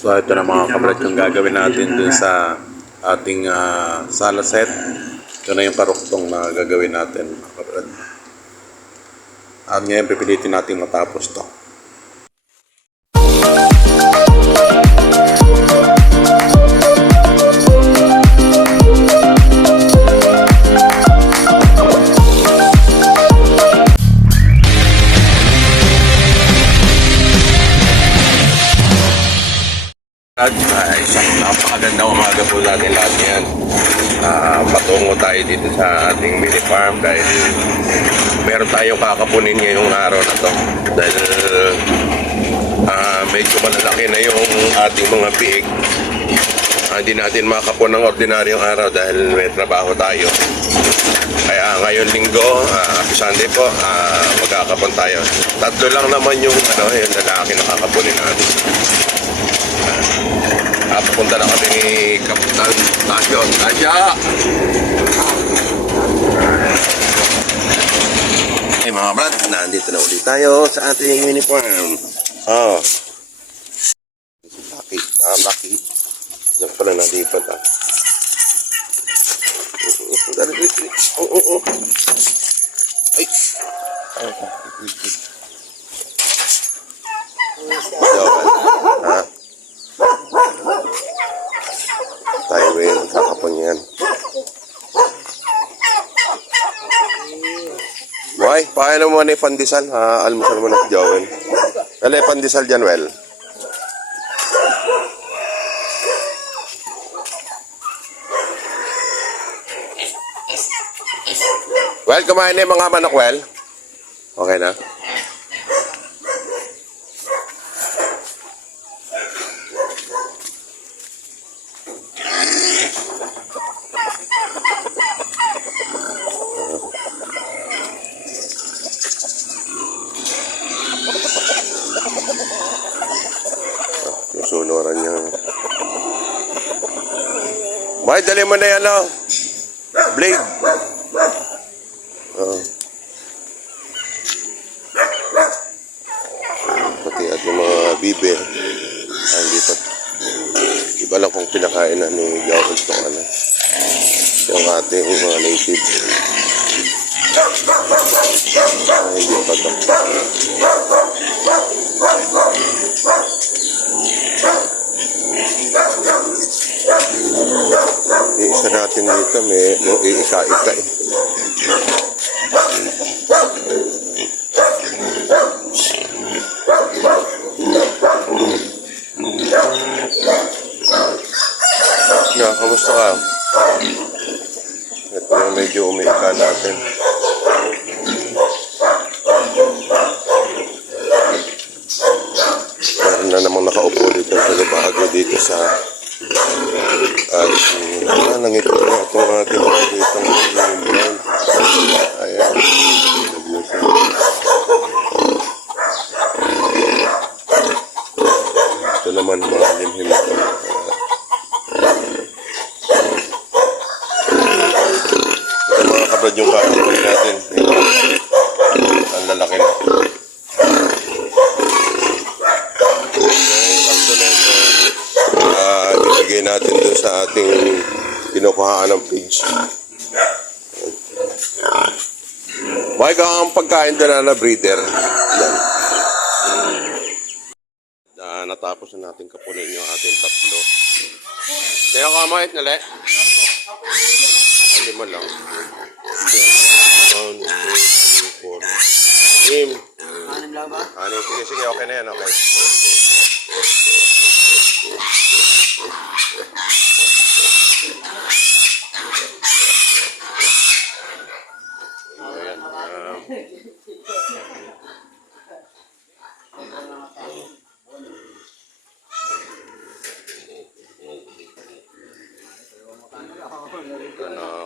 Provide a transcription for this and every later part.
So ito na mga kabrad yung gagawin natin dun sa ating sala set. Ito na yung karuktong na gagawin natin mga kabrad. At ngayon pipilitin natin matapos to. Isang napakagandang umaga po natin lahat yan. Patungo tayo dito sa ating mini farm dahil meron tayong kakapunin ngayong araw na to. Dahil medyo malalaki na yung ating mga biig. Hindi natin makapon ng ordinaryong araw dahil may trabaho tayo. Kaya ngayon linggo, Sunday po, magkakapon tayo. Tatlo lang naman yung lalaki na kakapunin natin. Papunta na kami ni Kapitan Tasyo. Tasya! Hey mga brad, nandito na ulit tayo sa ating mini farm. Lucky. Diyan pala nalipat Ay! Tayo rin, kakapon yan. Boy, paano mo na yung pandesal? Almusal mo na, Joel. Ano yung pandesal dyan, Well? Well, kumain na yung mga manok, Well? Okay na? Susunuran niya. Boy, dali mo na yan, blade. Pati at yung mga bibe. Hindi pa. Iba lang kung pinakain na ni Gawin itong yung ating mga native. Hindi pa ito. Isa natin dito may isa-isa kamusta ka? Ito medyo umiika natin. Meron na namang nakaupo dito sa labahagi dito sa nangito na itong ating itong brown. Ayan. Ito naman mga limhim ito. Ito mga kabrad yung kakakunin natin. Ang lalaki na. Ibigay natin dun sa ating kinukuhaan ng page. May kang pagkain doon na breeder. Yan. Natapos na natin kapunin yung ating tatlo. Kaya kamahit nali? Lima lang. 1, 2, 3, 4. 6. 6 lang ba? Sige, okay na yan, okay.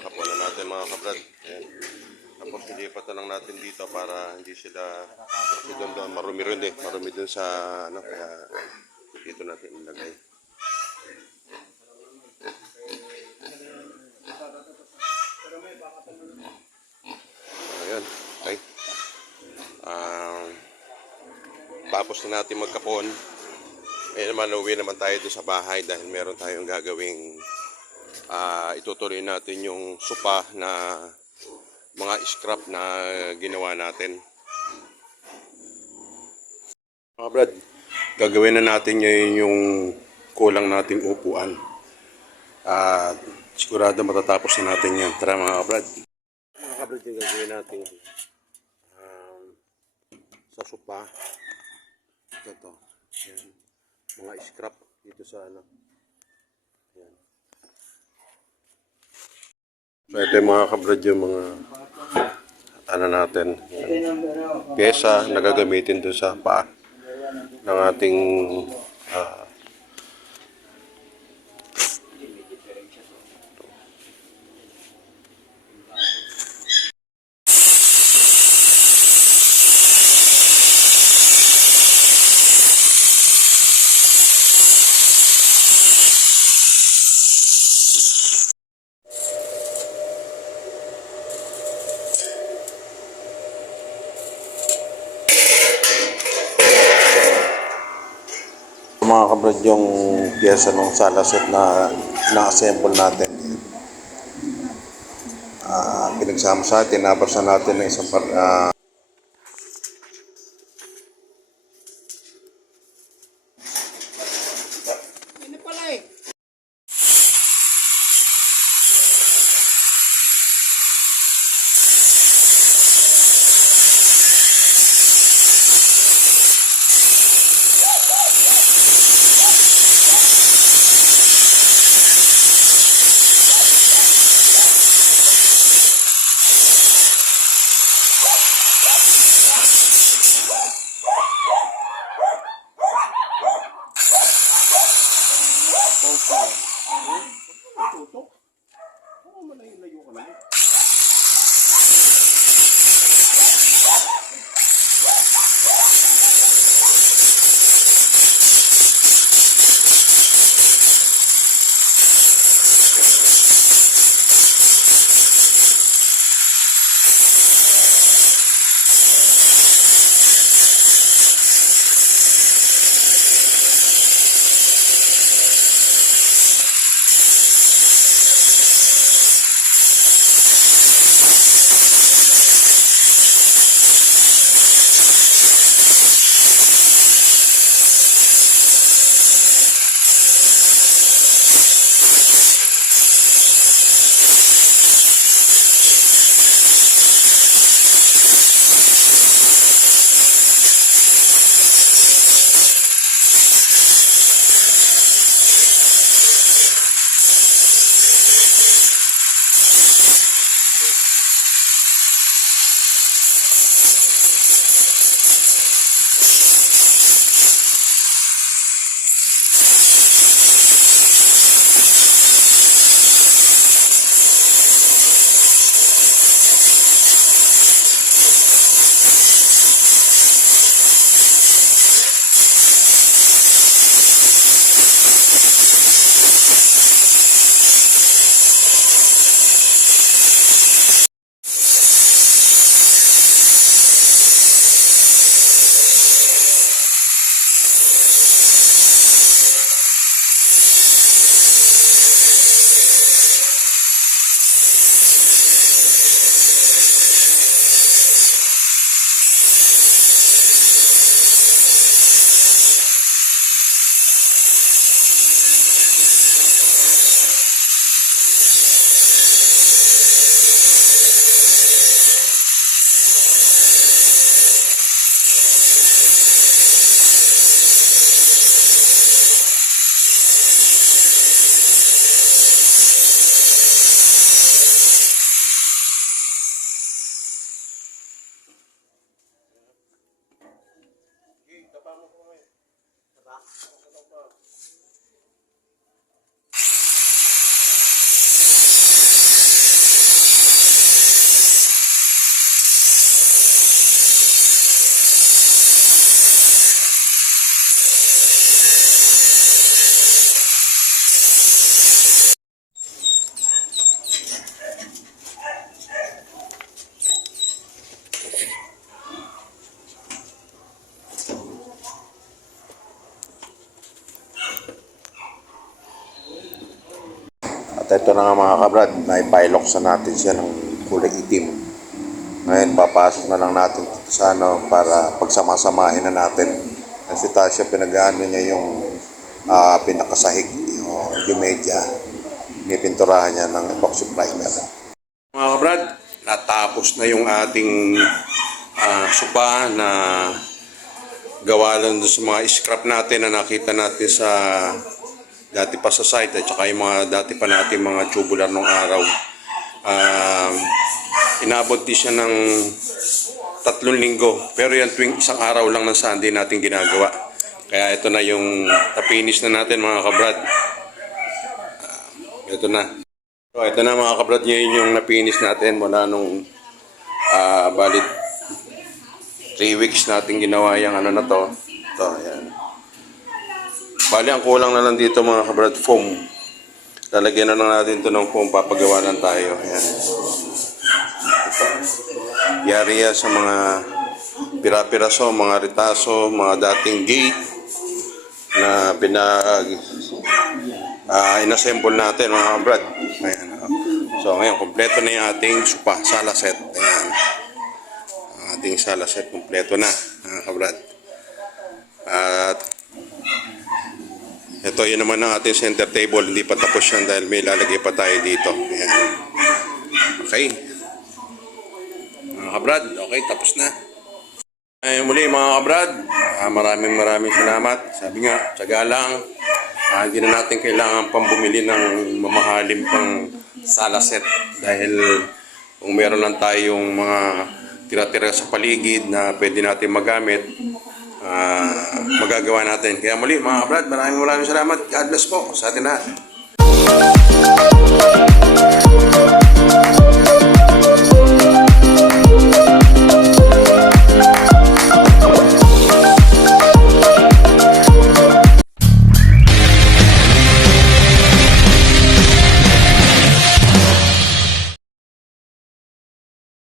Kapon na natin mga kabrad. Ayan. Tapos ilipat na lang natin dito para hindi sila doon marumi rin marumi dun sa kaya dito natin ilagay. Ayan, okay. Tapos na natin magkapon. Ngayon naman, uwi naman tayo doon sa bahay dahil meron tayong gagawing itutuloy natin yung sopa na mga scrap na ginawa natin. Mga brad, gagawin na natin ngayon yung kulang nating upuan. At sigurado matatapos na natin yan. Tara mga brad. Mga kabrad, yung gagawin natin sa sopa. Ito. Yan. Mga scrap dito sa ano. Yan. So ito yung mga kabrad yung mga ano natin. Yan. Pyesa na gagamitin doon sa paa ng ating mga kabrad yung pyesa ng sala set na na-assemble natin. Pinagsama sa atin, nabasan natin ng isang ito na nga mga kabrad, naipilok sa natin siya ng kulay itim. Ngayon, papasok na lang natin sa ano para pagsamasamahin na natin. Kasi Tasha, pinag-ano niya yung pinakasahig, yung medya. Pinipinturahan niya ng epoxy primer. Mga kabrad, natapos na yung ating sopa na gawa lang doon sa mga scrap natin na nakita natin sa dati pa sa site at saka yung mga dati pa natin mga tubular nung araw. Inabot din siya ng 3 linggo. Pero yan tuwing isang araw lang ng Sunday natin ginagawa. Kaya ito na yung tapinis na natin mga kabrad. Ito na. So, ito na mga kabrad, yun yung napinis natin mula nung balit 3 weeks natin ginawa yung ano na to. Ito, ayan. Bali, ang kulang na lang dito mga kabrad, foam. Lalagyan na lang natin ito ng foam, papagawa lang tayo. Ayan. Yari yan sa mga pira-piraso, mga ritaso, mga dating gate na inassemble natin mga kabrad. Ayan. So ngayon, kompleto na yung ating sopa, sala set. Ayan. Ang ating sala set, kompleto na mga kabrad. At ito yun naman ang ating center table. Hindi pa tapos yan dahil may lalagay pa tayo dito. Ayan. Okay. Mga kabrad, okay, tapos na. Ay, muli mga kabrad, maraming salamat. Sabi nga, tiyaga lang. Hindi na natin kailangan pang bumili ng mamahalim pang sala set. Dahil kung meron lang tayong mga tira-tira sa paligid na pwede natin magamit, magagawa natin. Kaya muli mga kabrad, maraming salamat. God bless po sa atin lahat.